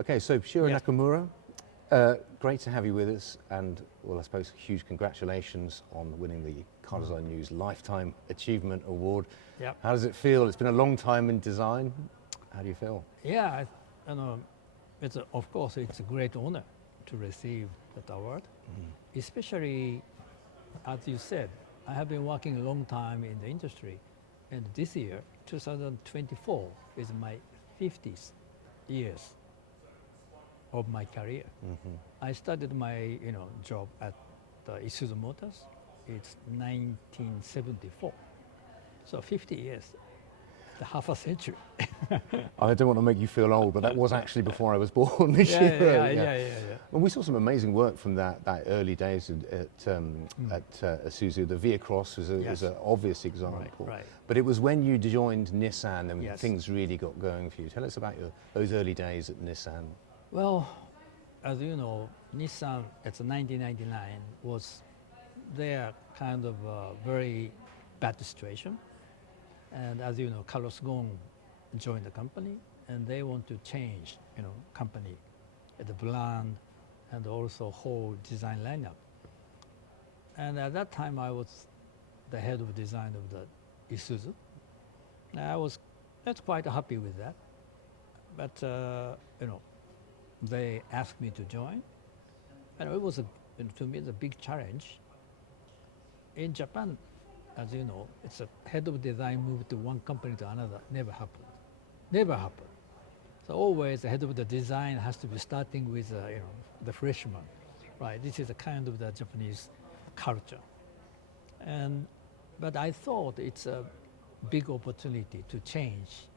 Okay, so Shiro Yeah. Nakamura, great to have you with us, and well, I suppose huge congratulations on winning the Car Design News Lifetime Achievement Award. Yeah. How does it feel? It's been a long time in design. How do you feel? Yeah, of course, it's a great honor to receive that award, especially, as you said, I have been working a long time in the industry, and this year, 2024, is my 50th years of my career. I started my job at Isuzu Motors. It's 1974, so 50 years, the half a century. I don't want to make you feel old, but that was actually before I was born this Yeah, year. yeah. And we saw some amazing work from that early days at Isuzu. The Via Cross was Yes. an obvious example. Right. But it was when you joined Nissan and Yes. things really got going for you. Tell us about those early days at Nissan. Well, as you know, Nissan, it's 1999, was their kind of very bad situation. And as you know, Carlos Ghosn joined the company, and they want to change, company, the brand, and also whole design lineup. And at that time, I was the head of design of the Isuzu. And that's quite happy with that. But they asked me to join, and it was to me the big challenge. In Japan, as you know, it's a head of design move to one company to another. Never happened. Never happened. So always the head of the design has to be starting with the freshman, right? This is a kind of the Japanese culture. But I thought it's a big opportunity to change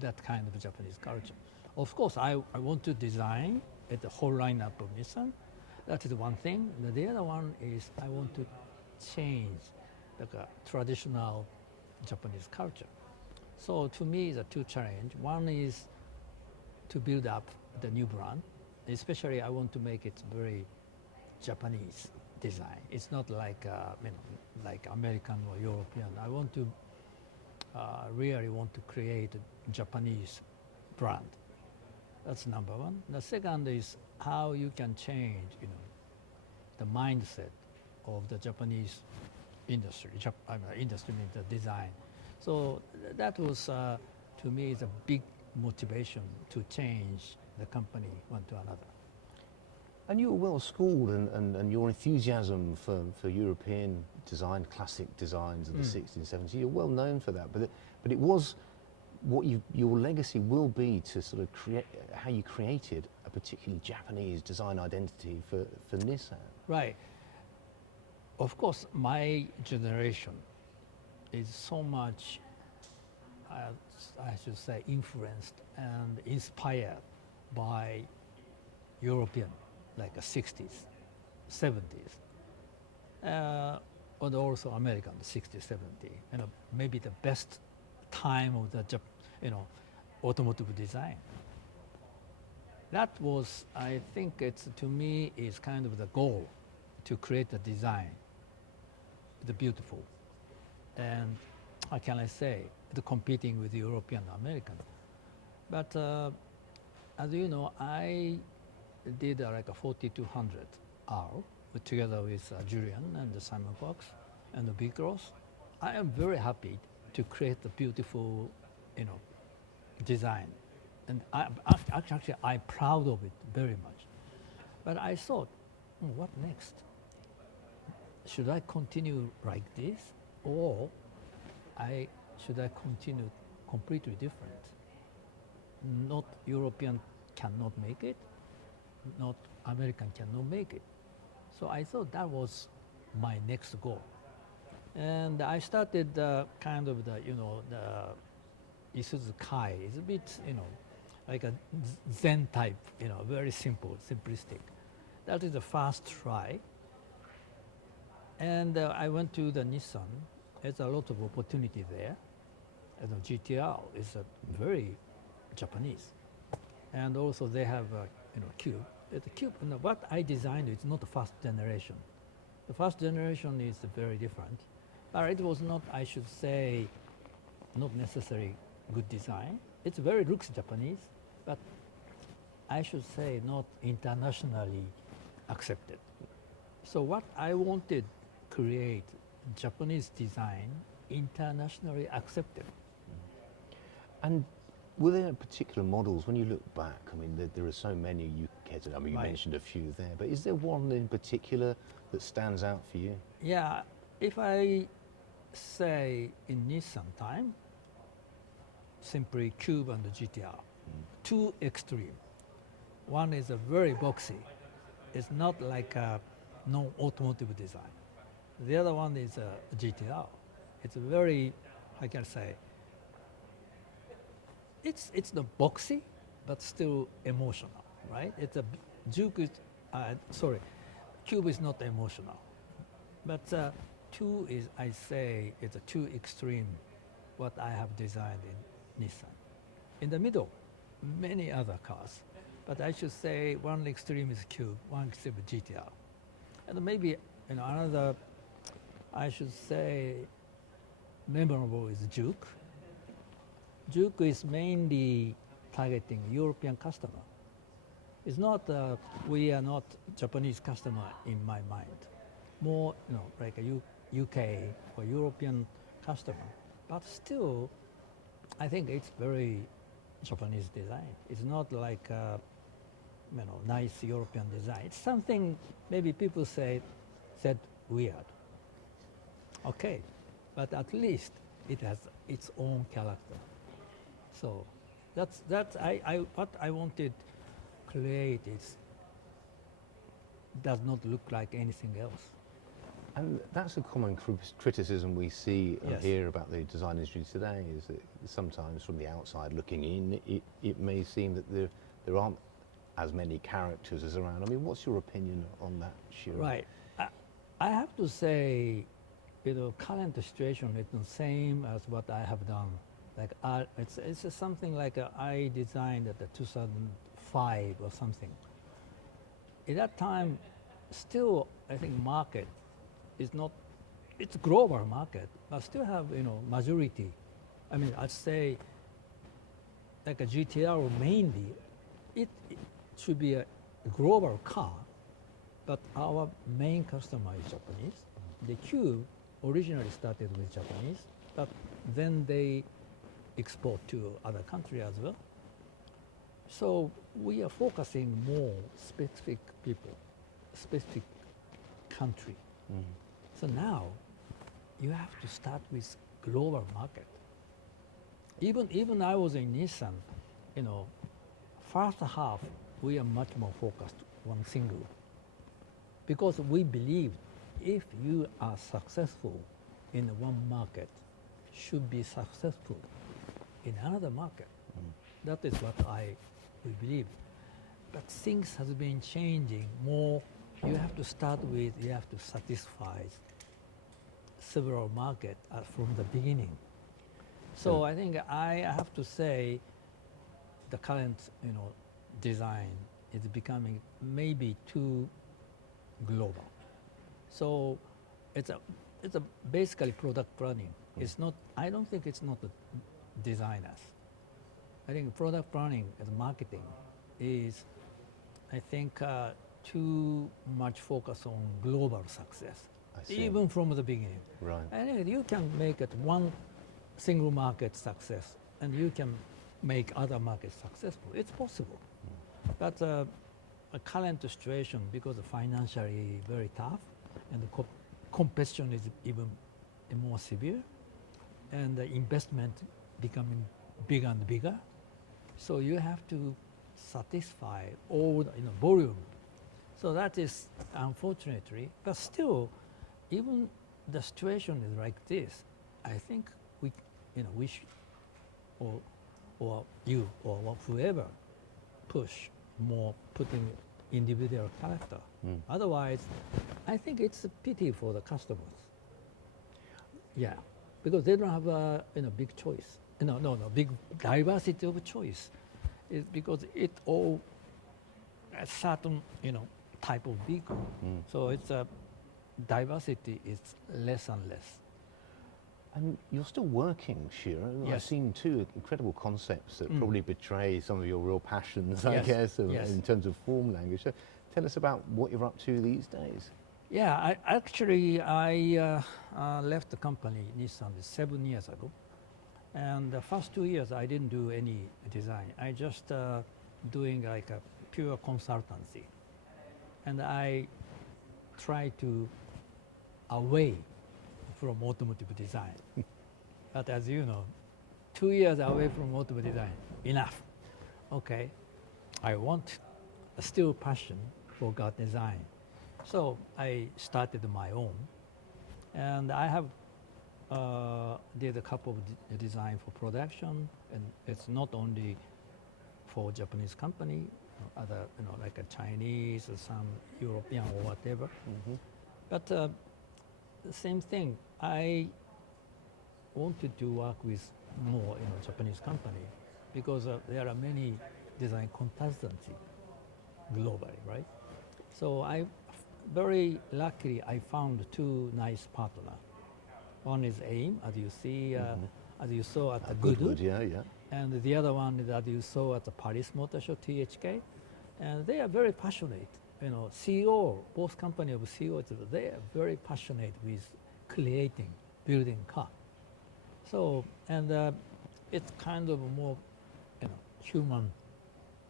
that kind of Japanese culture. Of course, I want to design the whole lineup of Nissan. That is one thing. The other one is I want to change the traditional Japanese culture. So to me, the two challenges. One is to build up the new brand. Especially, I want to make it very Japanese design. It's not like like American or European. I want to really want to create a Japanese brand. That's number one. The second is how you can change, the mindset of the Japanese industry. Industry means the design. So that was, to me, is a big motivation to change the company one to another. And you were well schooled, and your enthusiasm for European design, classic designs of the 60s and 70s, you're well known for that. But it was what your legacy will be to sort of create how you created a particularly Japanese design identity for Nissan. Right. Of course, my generation is so much, I should say, influenced and inspired by European, like the 60s, 70s, and also American, the 60s, 70s, maybe the best time of the automotive design. That was, I think, to me is kind of the goal to create a design, the beautiful, and how can I say, the competing with European, American. But as you know, I did like a 4200R together with Julian and Simon Fox and the B-Cross. I am very happy to create a beautiful, design, and I'm proud of it very much. But I thought, what next? Should I continue like this, or should I continue completely different? Not European cannot make it, not American cannot make it. So I thought that was my next goal. And I started kind of the Isuzu Kai. It's a bit, like a Zen type, very simple, simplistic. That is the first try. And I went to the Nissan. There's a lot of opportunity there. And the GTR is very Japanese. And also they have Cube. The Cube, what I designed is not the first generation. The first generation is very different. But it was not, I should say, not necessarily good design. It's very looks Japanese, but I should say, not internationally accepted. So what I wanted create Japanese design internationally accepted. And were there particular models, when you look back, I mean, there are so many you get to, I mean, you Right. mentioned a few there, but is there one in particular that stands out for you? Yeah, if I say in Nissan time, simply Cube and the GTR, two extreme. One is a very boxy. It's not like a non-automotive design. The other one is a GTR. It's very, I can say, it's the boxy, but still emotional, right? It's a Juke is, sorry, Cube is not emotional, but two is, I say, it's a two extreme. What I have designed in Nissan. In the middle, many other cars, but I should say one extreme is Cube, one extreme is GTR, and maybe another, I should say, memorable is Juke. Juke is mainly targeting European customer. It's not, we are not Japanese customer in my mind. More, like a UK or European customer. But still, I think it's very Japanese design. It's not like, nice European design. It's something maybe people said weird. Okay, but at least it has its own character. So that's what I wanted create is does not look like anything else. And that's a common criticism we see and Yes. hear about the design industry today, is that sometimes from the outside looking in, it may seem that there aren't as many characters as around. I mean, what's your opinion on that, Shiro? Right. I have to say, current situation is the same as what I have done. Like it's something like I designed at the 2005 or something. At that time, still I think market is not. It's a global market, but still have majority. I mean, I'd say like a GTR mainly, it should be a global car, but our main customer is Japanese. The Cube originally started with Japanese, but then they export to other countries as well. So we are focusing more specific people, specific country. Mm. So now you have to start with global market. Even I was in Nissan, first half we are much more focused on single, because we believe if you are successful in one market, should be successful in another market. That is what we believe. But things has been changing more. You have to start with, you have to satisfy several markets from the beginning. So I think I have to say the current design is becoming maybe too global. So it's a basically product planning. It's not. I don't think it's not the designers. I think product planning and marketing is, I think, too much focus on global success, I see. even from the beginning. Right. I think you can make it one single market success, and you can make other markets successful. It's possible, but a current situation, because financially very tough, and the competition is even more severe, and the investment becoming bigger and bigger. So you have to satisfy all the volume. So that is unfortunately, but still, even the situation is like this. I think we should, or you or whoever, push more, putting individual character. Otherwise, I think it's a pity for the customers. Yeah, because they don't have a big choice. No, big diversity of choice. Is because it all a certain type of vehicle. So it's a diversity is less and less. And you're still working, Shiro. I've Yes. seen two incredible concepts that Mm. probably betray some of your real passions, I Yes, guess, yes. in terms of form language. So tell us about what you're up to these days. Yeah, I left the company Nissan 7 years ago, and the first 2 years I didn't do any design. I just doing like a pure consultancy, and I try to away from automotive design. But as you know, 2 years away from automotive design, enough. Okay, I want still passion for car design. So I started my own, and I have did a couple of design for production, and it's not only for Japanese company, other like a Chinese or some European or whatever. Mm-hmm. But the same thing, I wanted to work with more Japanese company because there are many design consultancy globally, right? So very luckily I found two nice partners. One is AIM, as you see, as you saw at the Goodwood, Yeah, yeah. and the other one that you saw at the Paris Motor Show, THK, and they are very passionate. CEO, both company of CEOs, they are very passionate with creating, building car. So, and it's kind of more, human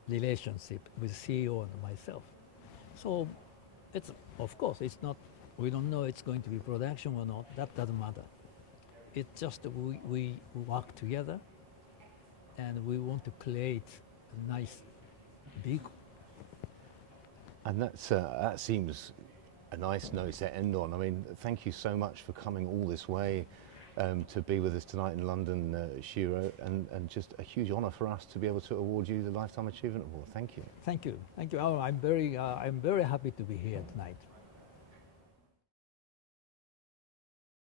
relationship with CEO and myself. So, it's of course it's not. We don't know it's going to be production or not. That doesn't matter. It's just we work together, and we want to create a nice vehicle. And that seems a nice note to end on. I mean, thank you so much for coming all this way to be with us tonight in London, Shiro, and just a huge honour for us to be able to award you the Lifetime Achievement Award. Thank you. Thank you. Oh, I'm very happy to be here tonight.